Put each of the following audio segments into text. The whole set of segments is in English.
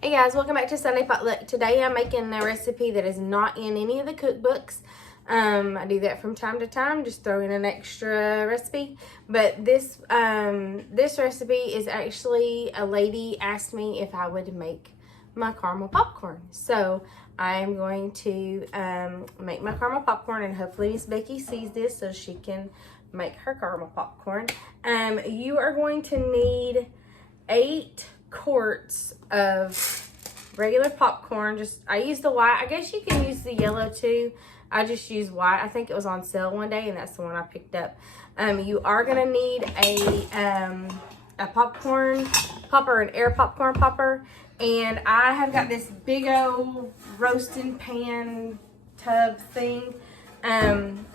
Hey guys, welcome back to Sunday Potluck. Today I'm making a recipe that is not in any of the cookbooks. I do that from time to time, just throw in an extra recipe. But this recipe is actually, a lady asked me if I would make my caramel popcorn. So I'm going to make my caramel popcorn, and hopefully Miss Becky sees this so she can make her caramel popcorn. You are going to need 8 quarts of regular popcorn. I use the white. I guess you can use the yellow too. I just use white. I think it was on sale one day, and that's the one I picked up. You are gonna need a popcorn popper, an air popcorn popper, and I have got this big old roasting pan tub thing. And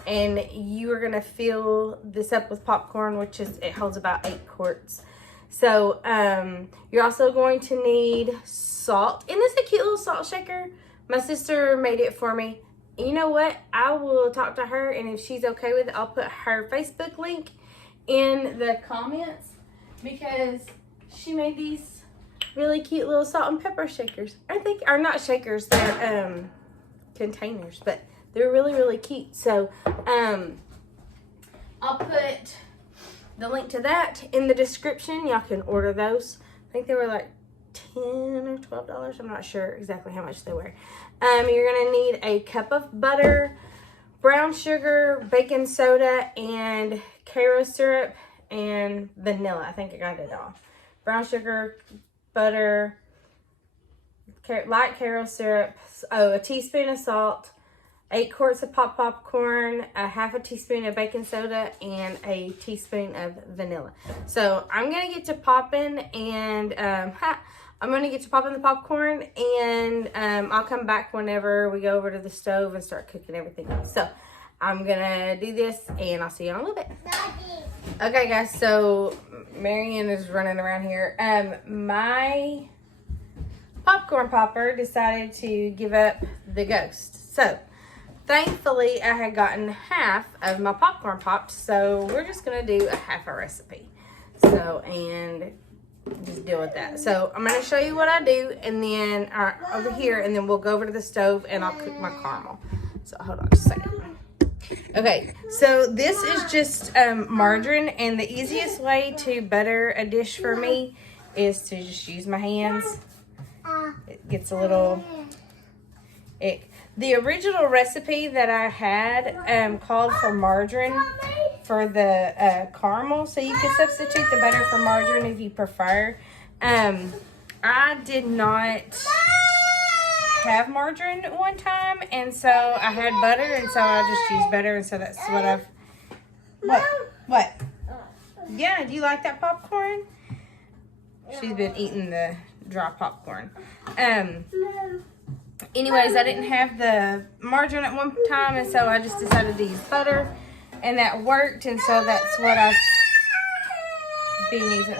you are gonna fill this up with popcorn, it holds about 8 quarts. So, you're also going to need salt. Isn't this a cute little salt shaker? My sister made it for me. You know what? I will talk to her, and if she's okay with it, I'll put her Facebook link in the comments, because she made these really cute little salt and pepper shakers. Or not shakers, they're containers, but they're really, really cute. So, I'll put the link to that in the description. Y'all can order those. I think they were like $10 or $12. I'm not sure exactly how much they were. You're gonna need a cup of butter, brown sugar, baking soda, and Karo syrup and vanilla. I think I got it all. Brown sugar, butter, light Karo syrup, a teaspoon of salt, 8 quarts of popcorn, a half a teaspoon of baking soda, and a teaspoon of vanilla. So I'm gonna get to popping, and I'm gonna get to popping the popcorn, and I'll come back whenever we go over to the stove and start cooking everything else. So I'm gonna do this, and I'll see you in a little bit. Okay, guys. So Marianne is running around here. My popcorn popper decided to give up the ghost. So thankfully, I had gotten half of my popcorn popped, so we're just gonna do a half a recipe. So, and just deal with that. So I'm gonna show you what I do, and then over here, and then we'll go over to the stove and I'll cook my caramel. So hold on just a second. Okay, so this is just margarine, and the easiest way to butter a dish for me is to just use my hands. It gets a little ick. The original recipe that I had called for margarine for the caramel, so you can substitute the butter for margarine if you prefer. I did not have margarine at one time, and so I had butter, and so I just used butter, and so that's what I've... What? Yeah, do you like that popcorn? She's been eating the dry popcorn. Anyways, I didn't have the margarine at one time, and so I just decided to use butter, and that worked, and so that's what I've been using.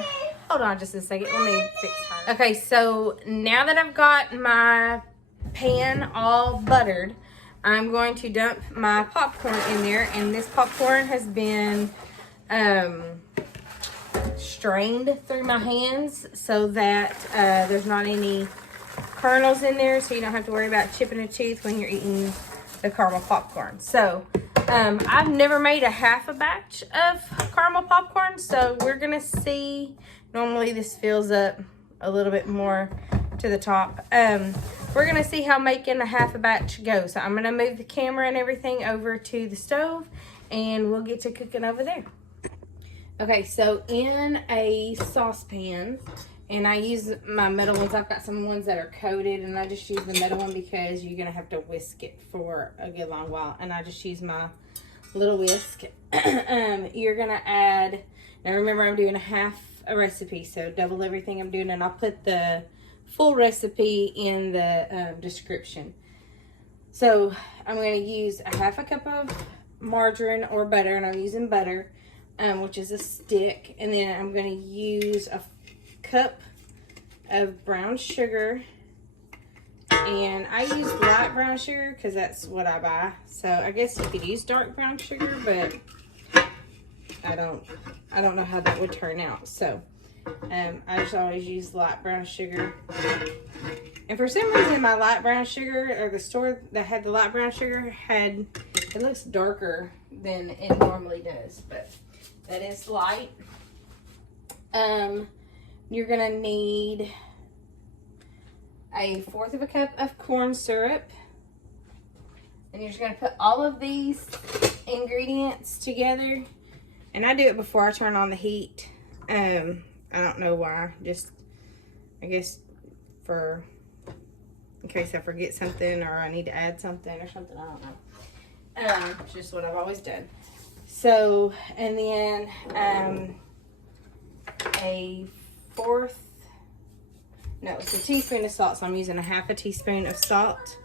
Hold on just a second. Let me fix her. Okay, so now that I've got my pan all buttered, I'm going to dump my popcorn in there, and this popcorn has been strained through my hands so that there's not any kernels in there, so you don't have to worry about chipping a tooth when you're eating the caramel popcorn. So I've never made a half a batch of caramel popcorn, so we're gonna see. Normally this fills up a little bit more to the top. We're gonna see how making a half a batch goes. So I'm gonna move the camera and everything over to the stove, and we'll get to cooking over there. Okay, so in a saucepan, and I use my metal ones. I've got some ones that are coated, and I just use the metal one because you're gonna have to whisk it for a good long while. And I just use my little whisk. You're gonna add, now remember I'm doing a half a recipe, so double everything I'm doing, and I'll put the full recipe in the description. So I'm gonna use a half a cup of margarine or butter, and I'm using butter, which is a stick. And then I'm gonna use a cup of brown sugar, and I use light brown sugar because that's what I buy. So I guess you could use dark brown sugar, but I don't know how that would turn out. So I just always use light brown sugar. And for some reason, my light brown sugar, or the store that had the light brown sugar, it looks darker than it normally does. But that is light. You're going to need a 1/4 of a cup of corn syrup. And you're just going to put all of these ingredients together. And I do it before I turn on the heat. I don't know why. Just, I guess, in case I forget something or I need to add something or something. I don't know. It's just what I've always done. So, and then it's a teaspoon of salt. So I'm using a 1/2 teaspoon of salt.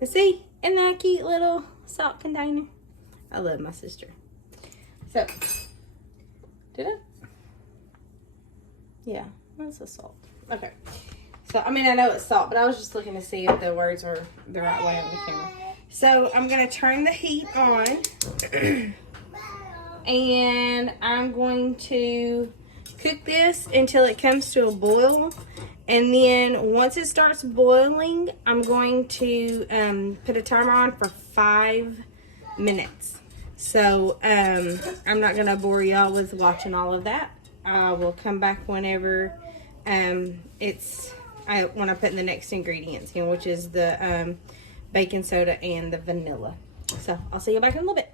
And see, isn't that a cute little salt container? I love my sister. So, did it? Yeah, that's a salt. Okay. So, I mean, I know it's salt, but I was just looking to see if the words were the right way on the camera. So, I'm going to turn the heat on. And I'm going to cook this until it comes to a boil. And then once it starts boiling, I'm going to put a timer on for 5 minutes. So, I'm not going to bore y'all with watching all of that. I will come back whenever when I put in the next ingredients in, which is the baking soda and the vanilla. So, I'll see you back in a little bit.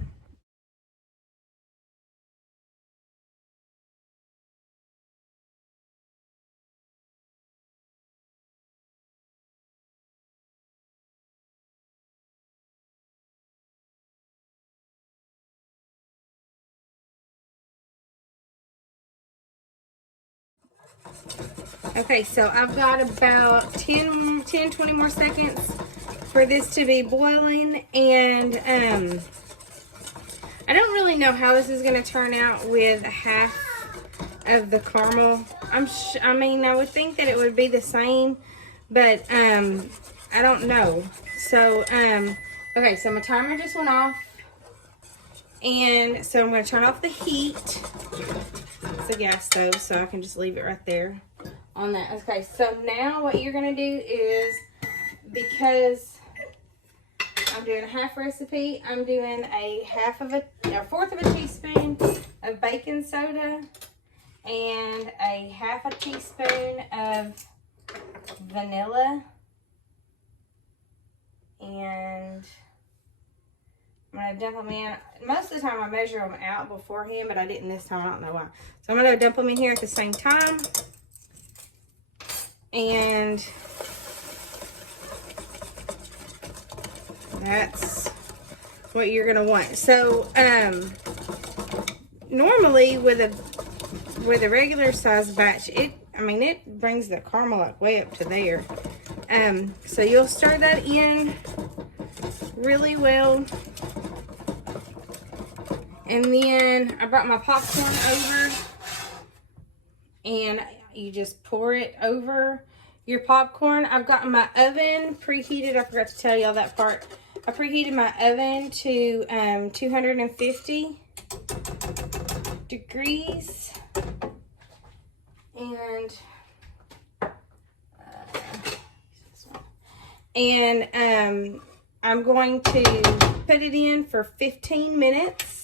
Okay, so I've got about 10-20 more seconds for this to be boiling, and I don't really know how this is going to turn out with half of the caramel. I mean, I would think that it would be the same, but I don't know. So, okay, so my timer just went off, and so I'm going to turn off the heat. It's a gas stove, so I can just leave it right there on that. Okay, so now what you're going to do is, because I'm doing a half recipe, I'm doing a 1/4 of a teaspoon of baking soda and a 1/2 teaspoon of vanilla. And I'm going to dump them in. Most of the time I measure them out beforehand, but I didn't this time. I don't know why. So I'm going to dump them in here at the same time. And that's what you're going to want. So, normally with a regular size batch, it brings the caramel like way up to there. So you'll stir that in really well. And then I brought my popcorn over, and you just pour it over your popcorn. I've got my oven preheated. I forgot to tell y'all that part. I preheated my oven to 250 degrees. And I'm going to put it in for 15 minutes.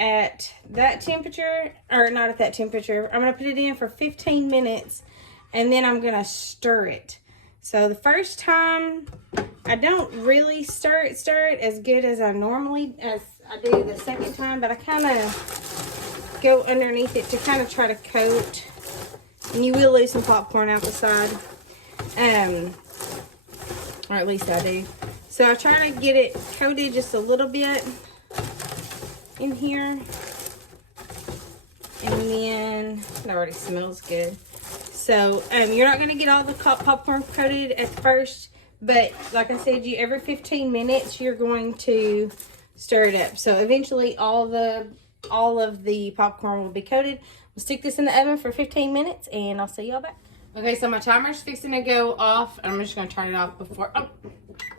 At that temperature, or not at that temperature, I'm going to put it in for 15 minutes, and then I'm going to stir it. So the first time, I don't really stir it as good as I do the second time, but I kind of go underneath it to kind of try to coat, and you will lose some popcorn out the side, or at least I do. So I try to get it coated just a little bit in here, and then it already smells good. So you're not going to get all the popcorn coated at first, but like I said, every 15 minutes you're going to stir it up. So eventually all of the popcorn will be coated. We'll stick this in the oven for 15 minutes, and I'll see y'all back. Okay, so my timer's fixing to go off. I'm just going to turn it off before. Oh,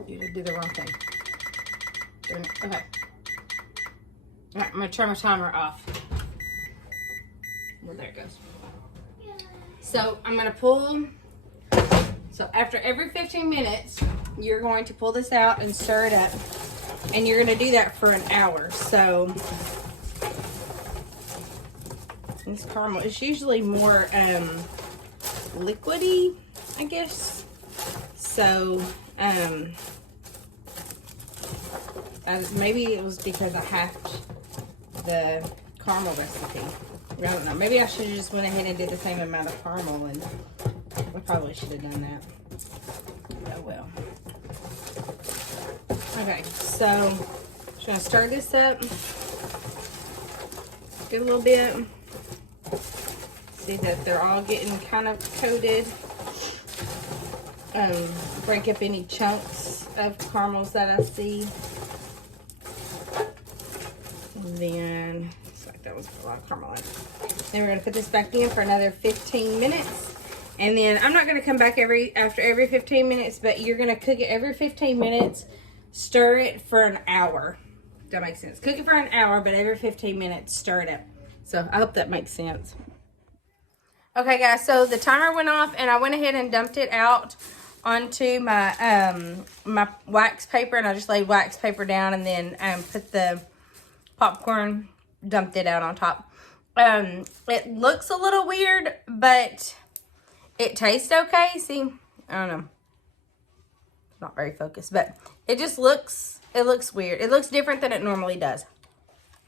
you did the wrong thing. Okay. All right, I'm going to turn my timer off. Well, there it goes. So, I'm going to pull. So after every 15 minutes, you're going to pull this out and stir it up. And you're going to do that for an hour. So this caramel is usually more liquidy, I guess. So maybe it was because I hacked the caramel recipe. I don't know. Maybe I should have just went ahead and did the same amount of caramel, and I probably should have done that. Oh well. Okay, so I'm just gonna stir this up. Get a little bit. See that they're all getting kind of coated. Break up any chunks of caramels that I see. And then, looks like that was a lot of caramel in it. Then we're going to put this back in for another 15 minutes. And then I'm not going to come back after every 15 minutes, but you're going to cook it every 15 minutes. Stir it for an hour. That makes sense. Cook it for an hour, but every 15 minutes, stir it up. So I hope that makes sense. Okay, guys, so the timer went off, and I went ahead and dumped it out onto my my wax paper, and I just laid wax paper down, and then put the popcorn, dumped it out on top. It looks a little weird, but it tastes okay. See, I don't know, it's not very focused, but it just looks, it looks weird. It looks different than it normally does.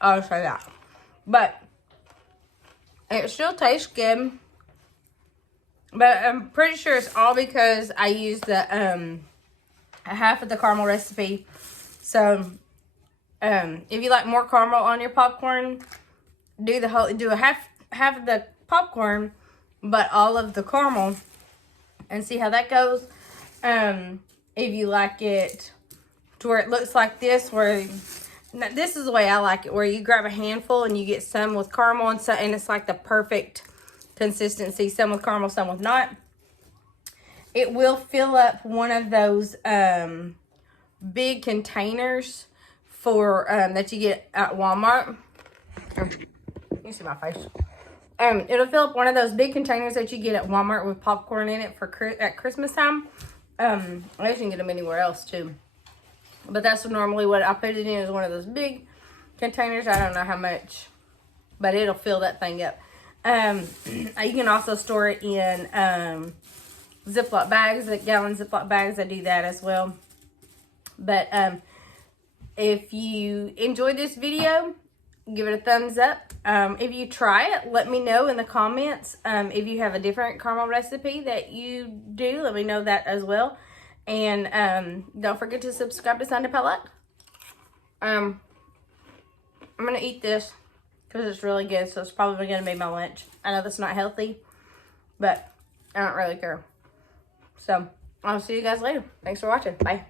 I'll say that, but it still tastes good. But I'm pretty sure it's all because I used the half of the caramel recipe. So if you like more caramel on your popcorn, do a half of the popcorn, but all of the caramel, and see how that goes. If you like it to where it looks like this, where this is the way I like it, where you grab a handful and you get some with caramel and it's like the perfect consistency, some with caramel, some with not. It will fill up one of those big containers for that you get at Walmart. You see my face. It'll fill up one of those big containers that you get at Walmart with popcorn in it at Christmas time. I guess you can get them anywhere else too, but that's normally what I put it in, is one of those big containers. I don't know how much, but it'll fill that thing up. You can also store it in Ziploc bags, gallon Ziploc bags. I do that as well. But if you enjoyed this video, give it a thumbs up. If you try it, let me know in the comments. If you have a different caramel recipe that you do, let me know that as well. And don't forget to subscribe to Sunday Palette. I'm going to eat this because it's really good, so it's probably going to be my lunch. I know that's not healthy, but I don't really care. So, I'll see you guys later. Thanks for watching. Bye.